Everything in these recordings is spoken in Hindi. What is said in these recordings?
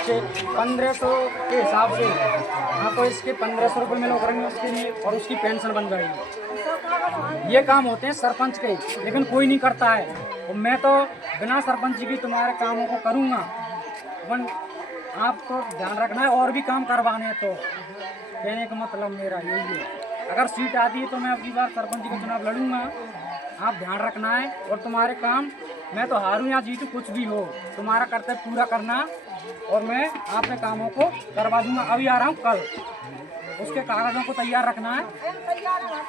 से 1500 के हिसाब से आपको इसके 1500 रुपये मिलो करेंगे उसके लिए, और उसकी पेंशन बन जाएगी। ये काम होते हैं सरपंच के, लेकिन कोई नहीं करता है। और मैं तो बिना सरपंच की तुम्हारे कामों को करूँगा, वन आपको ध्यान रखना है और भी काम करवाने हैं। तो कहने का मतलब मेरा यही है, अगर सीट आती है तो मैं अगली बार सरपंच का चुनाव लड़ूंगा। आप ध्यान रखना है, और तुम्हारे काम, मैं तो हारूं या जीतूं कुछ भी हो, तुम्हारा कर्तव्य पूरा करना, और मैं आपके कामों को करवा दूंगा। अभी आ रहा हूँ कल, उसके कागजों को तैयार रखना है,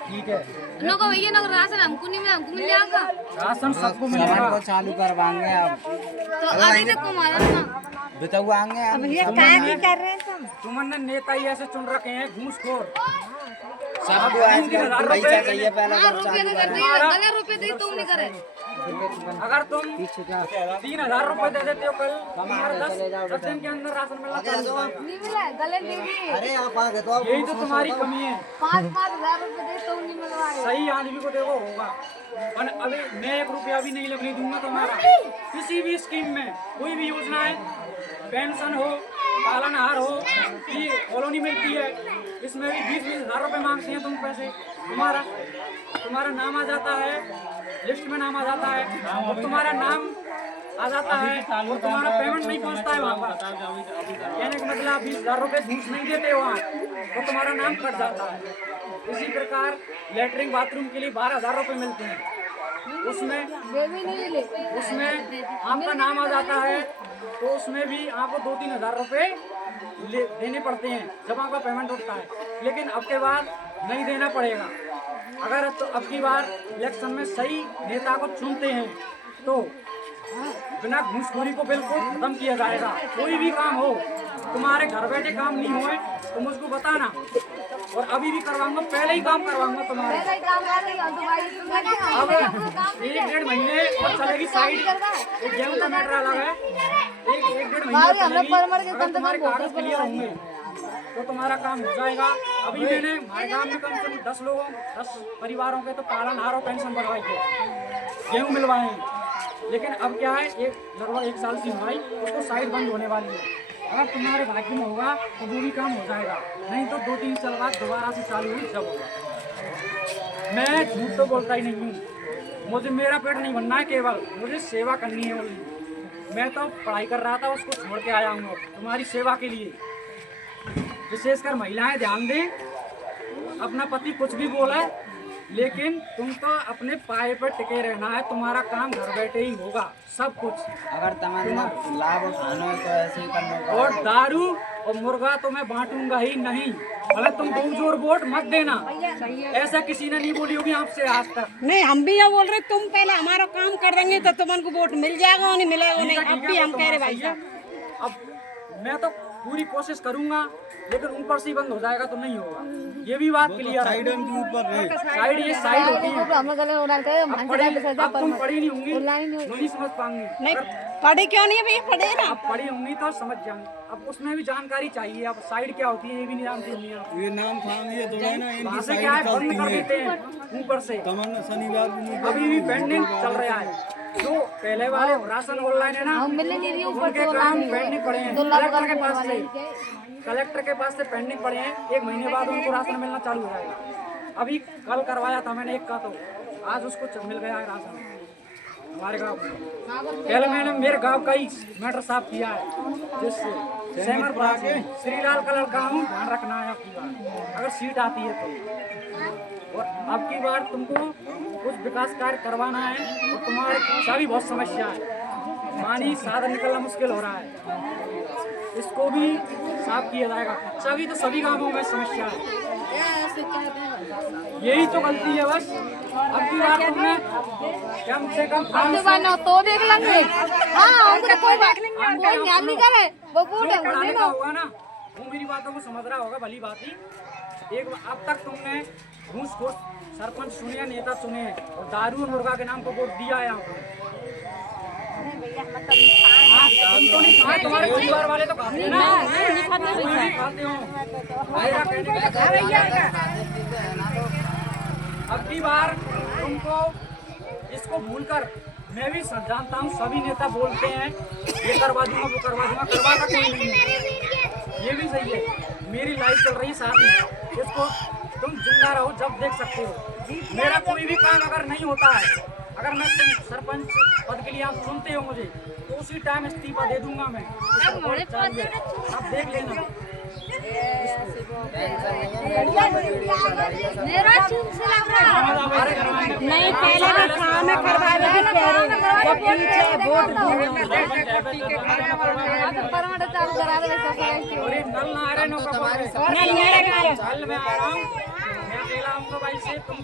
ठीक है? नको भैया नको, राशन हमको नहीं मिला, हमको मिल जाएगा। राशन सबको मिलेगा। को चालू करवाएंगे अब, तो अभी तक कुमार ना बितवाएंगे अब। ये क्या कर रहे हैं तुम? तुमने नेता ही ऐसे चुन रखे हैं घूसखोर। सबको पैसा चाहिए पहले हाँ, जब रुपये चालू तो कर दिए, अगर रुपये दे तुम नहीं करे। अगर तुम 3000 रुपए दे देते हो कल, तुम्हारे 10 दिन के अंदर राशन मिलना चालू हो जाएगा। नहीं मिला, गले दे दिए। अरे आप आ गए तो अब यही तो तुम्हारी कमी है। 5,000 रुपये दे तुम नहीं मिलवाए। सही आदमी को देखो होगा। और अभी मैं 1 रुपया भी नहीं लगने दूंगा तुम्हारा। किसी भी स्कीम में कोई भी योजना है, पेंशन हो, पालनहार हो, कि कॉलोनी मिलती है, इसमें भी 20-20 हजार रुपये मांगते हैं तुम पैसे। तुम्हारा नाम आ जाता है, लिस्ट में नाम आ जाता है, और तुम्हारा नाम आ जाता है और तुम्हारा पेमेंट नहीं पहुंचता है वहाँ पर। कहने का मतलब 20,000 रुपये घूस नहीं देते वहाँ, तो तुम्हारा नाम कट जाता है। इसी प्रकार लेटरिन बाथरूम के लिए 12,000 रुपये मिलते हैं, उसमें आपका नाम आ जाता है, तो उसमें भी आपको 2-3 हजार रुपये देने पड़ते हैं जब आपका पेमेंट उठता है। लेकिन अब के बाद नहीं देना पड़ेगा। अगर तो अब की बार इलेक्शन में सही नेता को चुनते हैं तो बिना घूसखोरी को बिल्कुल खत्म किया जाएगा। कोई भी काम हो, तुम्हारे घर बैठे काम नहीं हुए तो मुझको बताना, और अभी भी करवाऊंगा, पहले ही काम करवाऊंगा तुम्हारे। अब 1-1.5 महीने और चलेगी साइड, एक गेहूं का मैटर अलग है, 1-1.5 महीने चलेगी। अगर तुम्हारे कागज क्लियर होंगे तो तुम्हारा काम हो जाएगा। अभी मैंने हमारे गांव में कम से कम 10 परिवारों के तो पालनहार और पेंशन बढ़वाई थे, गेहूँ मिलवाए। लेकिन अब क्या है, लगभग 1 साल की हमारी उसको साइड बंद होने वाली है। अगर तुम्हारे भाग्य में होगा तो वो भी काम हो जाएगा, नहीं तो 2-3 साल बाद दोबारा से चालू हुई जब होगा। मैं झूठ तो बोलता ही नहीं हूँ, मुझे मेरा पेट नहीं बनना है, केवल मुझे सेवा करनी है ओनली। मैं तो पढ़ाई कर रहा था, उसको छोड़ के आया हूँ तुम्हारी सेवा के लिए। विशेषकर महिलाएं ध्यान दें, अपना पति कुछ भी बोला है, लेकिन तुम तो अपने पाए पर टिके रहना है। तुम्हारा काम घर बैठे ही होगा सब कुछ। अगर तुम्हारे लाभ उठाना है तो ऐसे ही करना होगा। और दारू और मुर्गा तो मैं बांटूंगा ही नहीं, भले तुम जोर वोट मत देना, ऐसा किसी ने नहीं बोली होगी आपसे आज तक। नहीं, हम भी ये बोल रहे, तुम पहले हमारा काम कर देंगे तो तुमको वोट मिल जाएगा और नहीं मिलेगा नहीं। अब भी हम कह रहे भाई साहब, अब मैं तो पूरी कोशिश करूंगा, लेकिन ऊपर से ही बंद हो जाएगा तो नहीं होगा, ये भी बात क्लियर है। साइड ये साइड होती है। अब तुम पढ़ी नहीं होंगी, नहीं समझ पाऊंगी। नहीं पढ़े क्यों नहीं है भैया, पढ़े ना। अब पढ़ी होंगी तो समझ जाऊंगी। अब उसमें भी जानकारी चाहिए। अब साइड क्या होती है ये भी नहीं जानती होंगी आप। ये नाम फाम ये तो है ना, वहाँ इनकी से क्या है, साइड बंद कर चलती देते है। हैं ऊपर से। तमन्ना शनिवार को अभी भी पेंडिंग चल रहा है, जो पहले वाले राशन ऑनलाइन है ना, उनके काम पेंडिंग पड़े हैं कलेक्टर के पास से। कलेक्टर के पास से पेंडिंग पड़े हैं, 1 महीने बाद उनको राशन मिलना चालू हो जाएगा। अभी कल करवाया था मैंने एक का, तो आज उसको मिल गया है राशन हमारे गांव में। पहले मैंने मेरे गांव का ही मैटर साफ किया है, जिससे सेमरपुरा से श्रीलाल का लड़का हूँ, ध्यान रखना है आपकी बात अगर सीट आती है तो। और अब की बार तुमको कुछ विकास कार्य करवाना है, और तुम्हारे सभी बहुत समस्या है, पानी साधन निकलना मुश्किल हो रहा है, इसको भी साफ किया जाएगा। सभी तो सभी गांवों में समस्या है, यही तो गलती है बस। अब की बार तुमने कम से कम तो देख लेंगे। हाँ, कोई बात नहीं, कोई ज्ञान निकल है वो पढ़ाने का होगा ना, वो मेरी बातों को समझ रहा होगा भली बात ही। एक अब तक तुमने घूसखोर सरपंच चुने या नेता चुने हैं, और दारू और मुर्गा के नाम पर वोट दिया है आपको। तुम तो नहीं खाए, तुम्हारे परिवार वाले तो खाते हैं ना, खाते हो। मेरा कहने का अब की बार तुमको इसको भूलकर मैं भी सब जानता हूँ, सभी नेता बोलते हैं ये करवा दूंगा वो करवा दूंगा, करवाता कोई नहीं है। ये भी सही है, मेरी लाइफ चल रही है साथ में, इसको तुम जिंदा रहो जब देख सकते हो। मेरा कोई भी काम अगर नहीं होता है, अगर मैं तुम सरपंच पद के लिए आप सुनते हो मुझे, तो उसी टाइम इस्तीफा दे दूंगा मैं। आप देख लेना। मेरा सिलसिला नहीं पहले भी काम है करवावे के कह रहे हैं, जब पीछे वोट परमानेंट चालू करा दे और ये नल ना आ रहे, नौका पड़ रहे। नहीं मेरे कल मैं आ रहा हूँ, मैं अकेला आऊँगा भाई से, तुम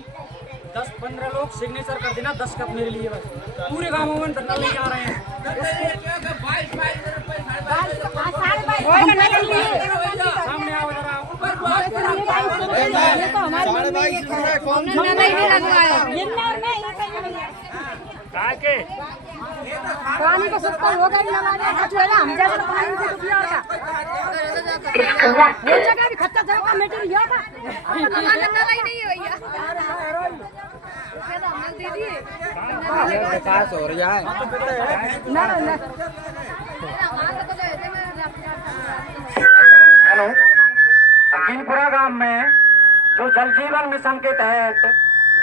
10-15 लोग सिग्नेचर कर देना, 10 कप मेरे लिए बस। पूरे गाँव में नल नहीं आ रहे हैं। सामने आओ जरा। हमने नहीं लगवाया पानी को सस्ता होगा भी लगाने का जो है ना, हम जैसे पानी से दुखी होगा ये जगह भी खर्चा जाएगा मटेरियल का लगाने का नहीं है भैया। दीदी विकास हो रहा है। ना हेलो, अकीलपुरा गांव में जो जल जीवन मिशन के तहत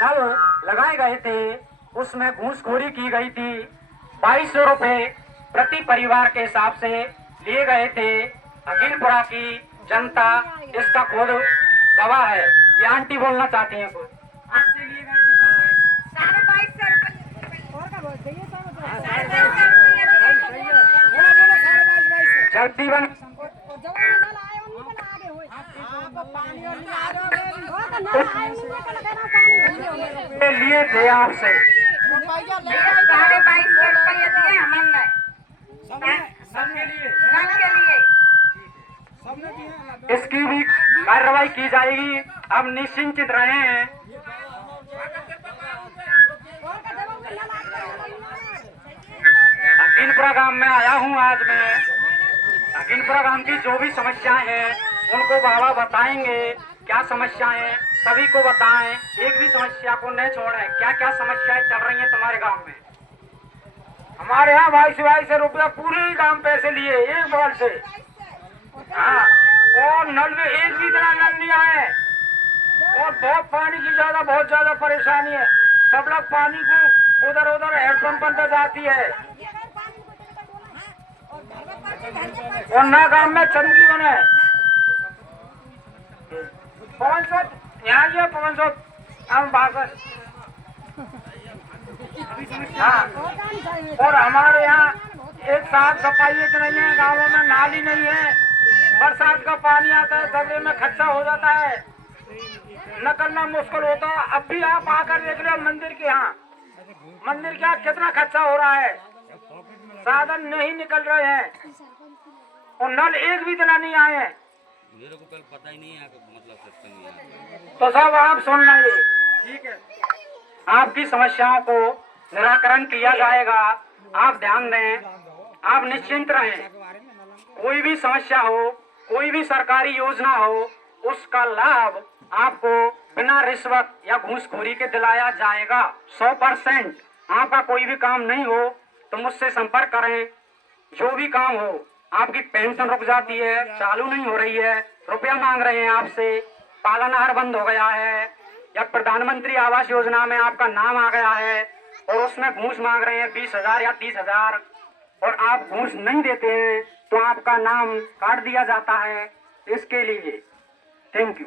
नल लगाए गए थे, उसमें घूसखोरी की गई थी। 2200 रुपए प्रति परिवार के हिसाब से लिए गए थे। अकीलपुरा की जनता इसका खुद गवाह है। ये आंटी बोलना चाहती हैं कुछ। आपसे लिए गए थे जल जीवन लिए थे आपसे। इसकी भी कार्रवाई की जाएगी। अब निश्चिंत रहें। अकीलपुरा गांव में आया हूं आज मैं। अकीलपुरा गांव की जो भी समस्याएं हैं उनको बाबा बताएंगे। क्या समस्याएं सभी को बताएं, एक भी समस्या को न छोड़ें। क्या क्या समस्याएं चल रही हैं तुम्हारे गांव में? हमारे यहाँ 2200 रुपया पूरे गांव पैसे लिए एक बार से। हाँ, और नल में एक भी इतना नल नहीं आए और बहुत पानी की बहुत ज्यादा परेशानी है। सब लोग पानी को उधर उधर हेडपंप पर जाती है और ना गांव में चंदगी बने। पवन सर यहाँ जो पवन सर हम बागर। हाँ, और हमारे यहाँ एक साफ सफाई नहीं है, गाँवों में नाली नहीं है। बरसात का पानी आता है, दबे में खच्चा हो जाता है, निकलना मुश्किल होता है। अब भी आप आकर देख रहे हो मंदिर के यहाँ, मंदिर के यहाँ कितना खच्चा हो रहा है, साधन नहीं निकल रहे हैं और नल एक भी दिन नहीं आए हैं। मेरे को कल पता ही नहीं है मतलब सिस्टम है। तो सब आप सुन लेंगे, ठीक है? आपकी समस्याओं को निराकरण किया जाएगा। आप ध्यान दें, आप निश्चिंत रहें। कोई भी समस्या हो, कोई भी सरकारी योजना हो, उसका लाभ आपको बिना रिश्वत या घूसखोरी के दिलाया जाएगा 100%। आपका कोई भी काम नहीं हो तो मुझसे संपर्क करें। जो भी काम हो, आपकी पेंशन रुक जाती है, चालू नहीं हो रही है, रुपया मांग रहे हैं आपसे, पालनहार बंद हो गया है, या प्रधानमंत्री आवास योजना में आपका नाम आ गया है और उसमें घूस मांग रहे हैं 20,000 या 30,000 और आप घूस नहीं देते हैं तो आपका नाम काट दिया जाता है। इसके लिए थैंक यू।